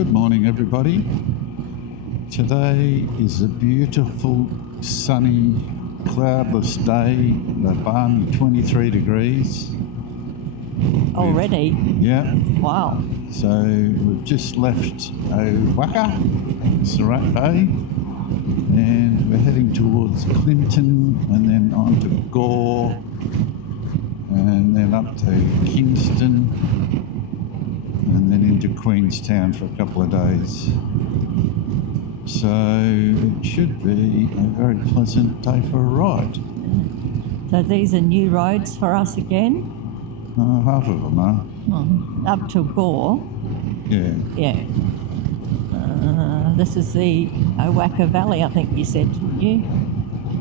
Good morning, everybody. Today is a beautiful, sunny, cloudless day, a balmy 23 degrees. Already? Yeah. Wow. So we've just left Waka, Surat Bay, and we're heading towards Clinton and then on to Gore and then up to Kingston and then into Queenstown for a couple of days. So it should be a very pleasant day for a ride. So these are new roads for us again? Half of them are. Up to Gore? Yeah. Yeah. This is the Owaka Valley, I think you said, didn't you?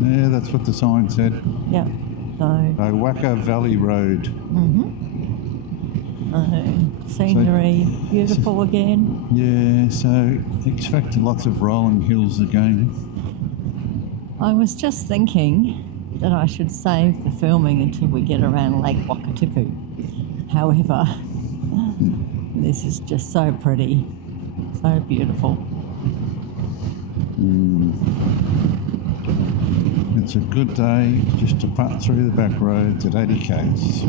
Yeah, that's what the sign said. Yeah. So. Owaka Valley Road. Scenery, beautiful again. Yeah, so expect lots of rolling hills again. I was just thinking that I should save the filming until we get around Lake Wakatipu. However, this is just so pretty, so beautiful. It's a good day just to putt through the back roads at 80 k's.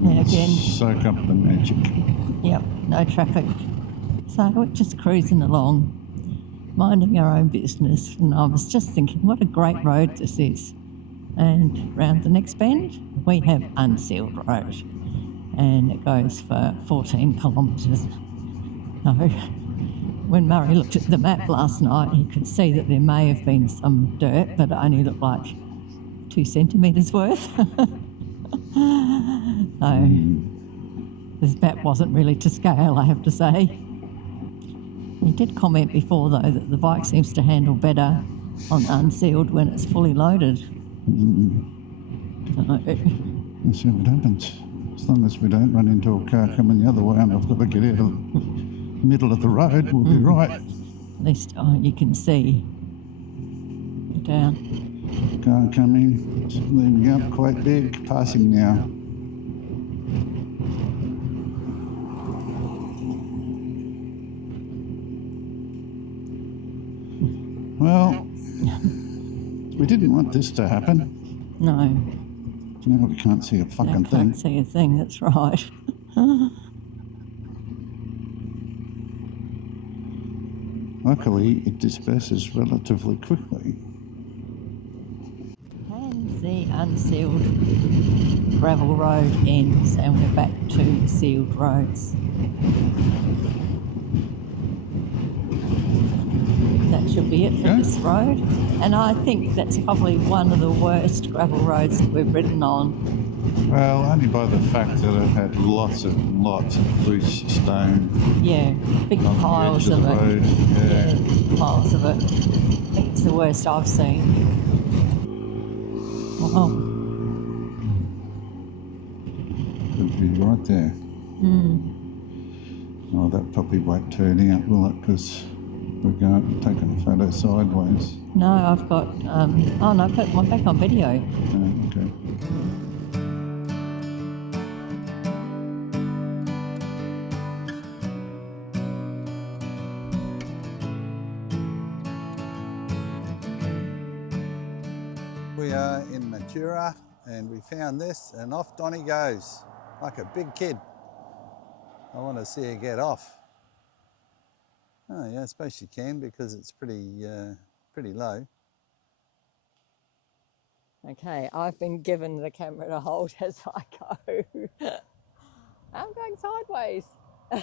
Now again, soak up the magic. Yep, no traffic. So we're just cruising along, minding our own business, and I was just thinking what a great road this is. And round the next bend we have unsealed road, and it goes for 14 kilometres. So when Murray looked at the map last night, he could see that there may have been some dirt, but it only looked like 2 centimetres worth. So this map wasn't really to scale, I have to say. He did comment before, though, that the bike seems to handle better on unsealed when it's fully loaded. Let's see what happens. As long as we don't run into a car coming the other way and I've got to get out of the middle of the road, we'll be right. At least you can see. You're down. Car coming, it's leaving up quite big, passing now. Well, we didn't want this to happen. No. Now we can't see a fucking thing. Can't see a thing, that's right. Luckily, it disperses relatively quickly. And the unsealed gravel road ends and we're back to sealed roads. That should be it for this road. And I think that's probably one of the worst gravel roads that we've ridden on. Well, only by the fact that it had lots of loose stone. Yeah, big piles of it. Road. Yeah, piles of it. I think it's the worst I've seen. Wow. Could be right there. Oh, that probably won't turn out, will it? Because we're taking a photo sideways. No, I've got, oh no, I put my back on video. Okay. We are in Matura and we found this and off Donnie goes, like a big kid. I want to see her get off. Oh yeah, I suppose she can because it's pretty low. Okay, I've been given the camera to hold as I go. I'm going sideways. And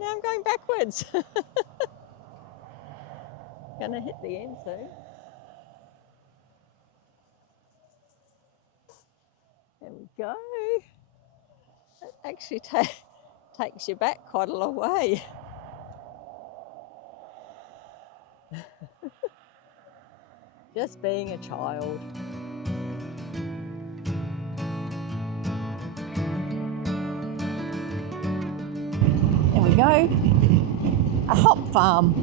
now I'm going backwards. Gonna hit the end soon. There we go. It actually takes you back quite a long way. Just being a child. There we go. A hop farm.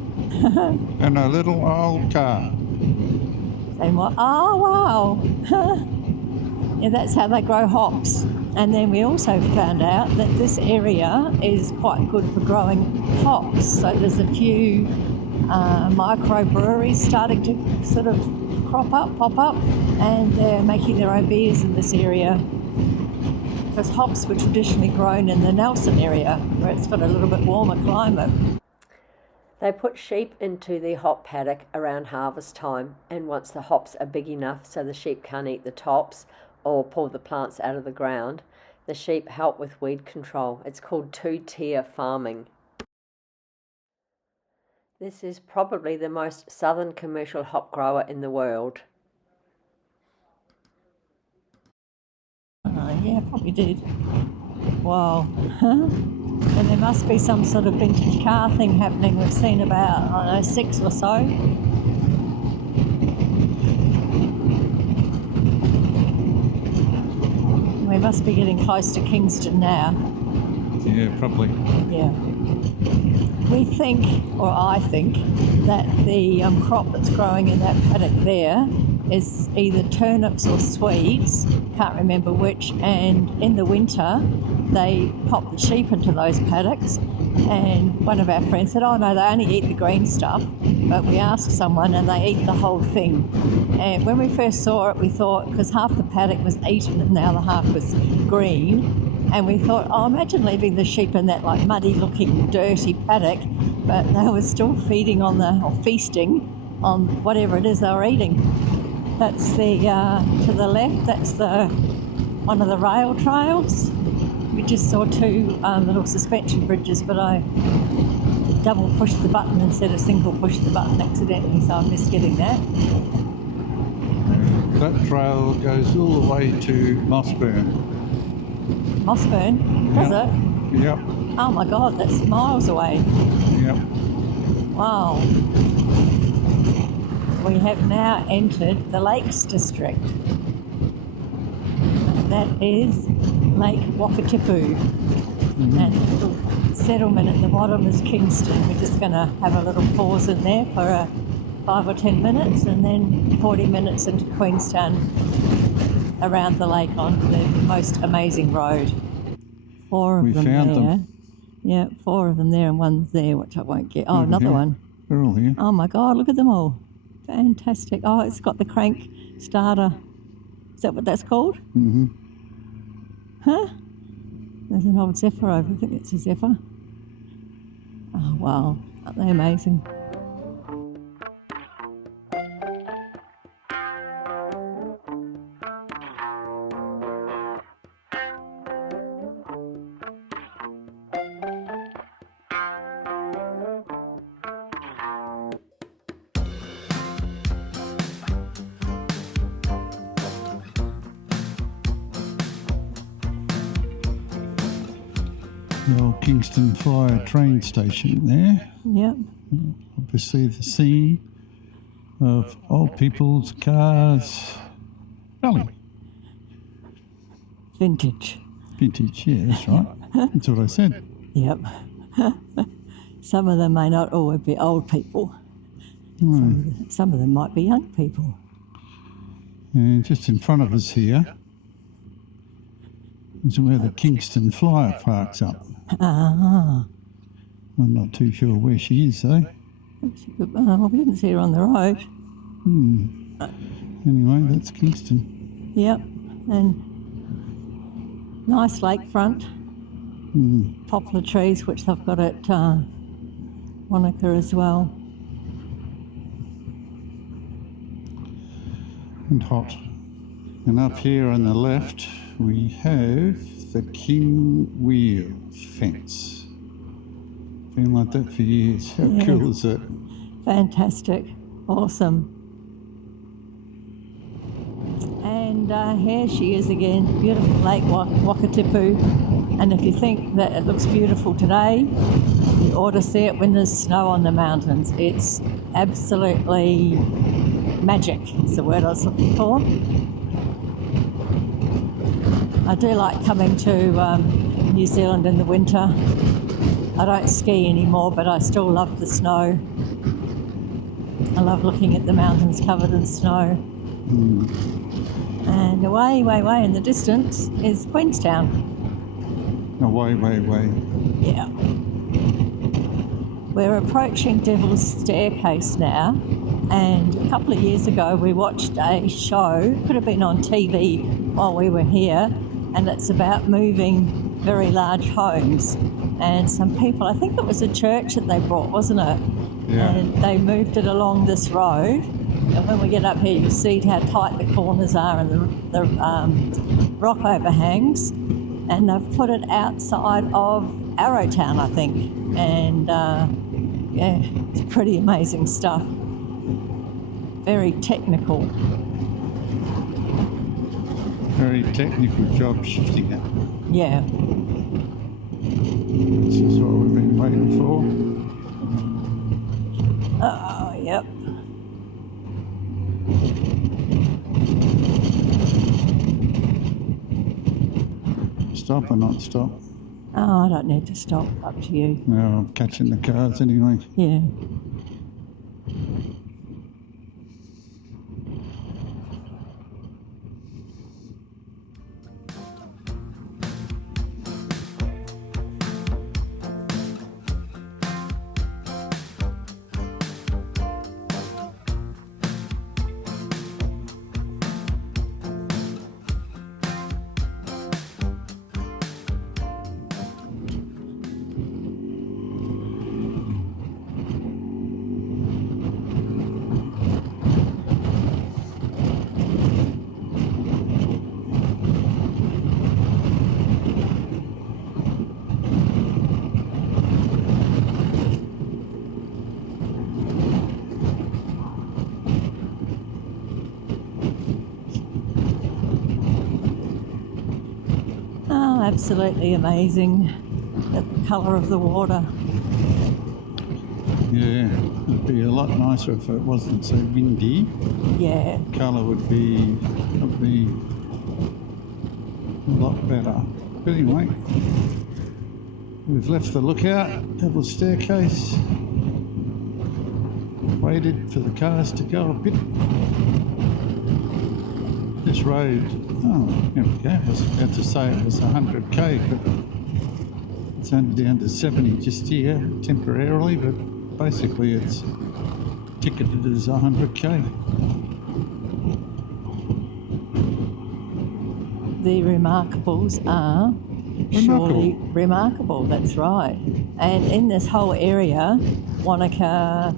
And a little old car. Saying what? Oh, wow. Yeah, that's how they grow hops. And then we also found out that this area is quite good for growing hops. So there's a few microbreweries starting to sort of pop up, and they're making their own beers in this area. Because hops were traditionally grown in the Nelson area, where it's got a little bit warmer climate. They put sheep into the hop paddock around harvest time, and once the hops are big enough so the sheep can't eat the tops or pull the plants out of the ground, the sheep help with weed control. It's called two-tier farming. This is probably the most southern commercial hop grower in the world. Yeah, probably did. Wow. And there must be some sort of vintage car thing happening. We've seen about, I don't know, 6 or so. We must be getting close to Queenstown now. Yeah, probably. Yeah. We think, or I think, that the crop that's growing in that paddock there is either turnips or swedes, can't remember which, and in the winter they pop the sheep into those paddocks, and one of our friends said, oh no, they only eat the green stuff, but we asked someone and they eat the whole thing. And when we first saw it, we thought, because half the paddock was eaten and the other half was green, and we thought, oh, imagine leaving the sheep in that like muddy looking dirty paddock, but they were still feasting on whatever it is they were eating. That's the, to the left, that's one of the rail trails. We just saw 2 little suspension bridges, but I double pushed the button instead of single pushed the button accidentally, so I missed getting that. That trail goes all the way to Mossburn. Mossburn? Does it? Yep. Oh my God, that's miles away. Yep. Wow. We have now entered the Lakes District. That is Lake Wakatipu. And the little settlement at the bottom is Kingston. We're just going to have a little pause in there for 5 or 10 minutes, and then 40 minutes into Queenstown around the lake on the most amazing road. 4 of we them found there. them. Yeah, 4 of them there and one's there, which I won't get. Oh, another one. They're all here. Oh my God, look at them all. Fantastic. Oh, it's got the crank starter. Is that what that's called? Mm-hmm. Huh? There's an old Zephyr over. I think it's a Zephyr. Oh, wow. Aren't they amazing? The old Kingston Fire train station there. Yep. Obviously the scene of old people's cars. Rally. Vintage. Vintage, yeah, that's right. That's what I said. Yep. Some of them may not always be old people. Some of them might be young people. And just in front of us here is where the Kingston Flyer parks up. Ah. I'm not too sure where she is though. We didn't see her on the road. Anyway, that's Kingston. Yep. And nice lakefront. Poplar trees, which they've got at Wanaka as well. And hot. And up here on the left we have the King Wheel fence. Been like that for years. How cool is it? Fantastic. Awesome. And here she is again, beautiful Lake Wakatipu. And if you think that it looks beautiful today, you ought to see it when there's snow on the mountains. It's absolutely magic is the word I was looking for. I do like coming to New Zealand in the winter. I don't ski anymore, but I still love the snow. I love looking at the mountains covered in snow. And away, way, way in the distance is Queenstown. Away, way, way. Yeah. We're approaching Devil's Staircase now, and a couple of years ago we watched a show, could have been on TV while we were here, and it's about moving very large homes. And some people, I think it was a church that they brought, wasn't it? Yeah. And they moved it along this road. And when we get up here, you'll see how tight the corners are and the rock overhangs. And they've put it outside of Arrowtown, I think. And yeah, it's pretty amazing stuff. Very technical. Very technical job shifting it. Yeah. This is what we've been waiting for. Oh, yep. Stop or not stop? Oh, I don't need to stop. Up to you. No, I'm catching the cars anyway. Yeah. Absolutely amazing. The colour of the water. Yeah, it'd be a lot nicer if it wasn't so windy. Yeah. Colour would be probably a lot better. But anyway, we've left the lookout, Devil's Staircase. Waited for the cars to go a bit. This road, oh, there we go. I was about to say it was 100k, but it's only down to 70 just here temporarily, but basically it's ticketed as 100k. The Remarkables are surely remarkable, that's right. And in this whole area, Wanaka,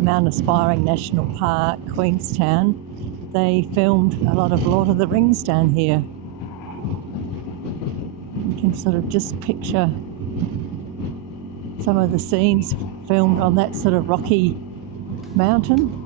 Mount Aspiring National Park, Queenstown, they filmed a lot of Lord of the Rings down here. You can sort of just picture some of the scenes filmed on that sort of rocky mountain.